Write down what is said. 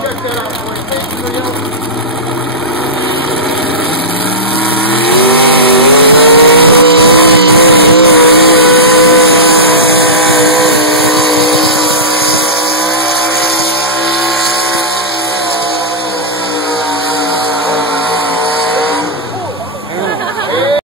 Check that out for you. Thank you for your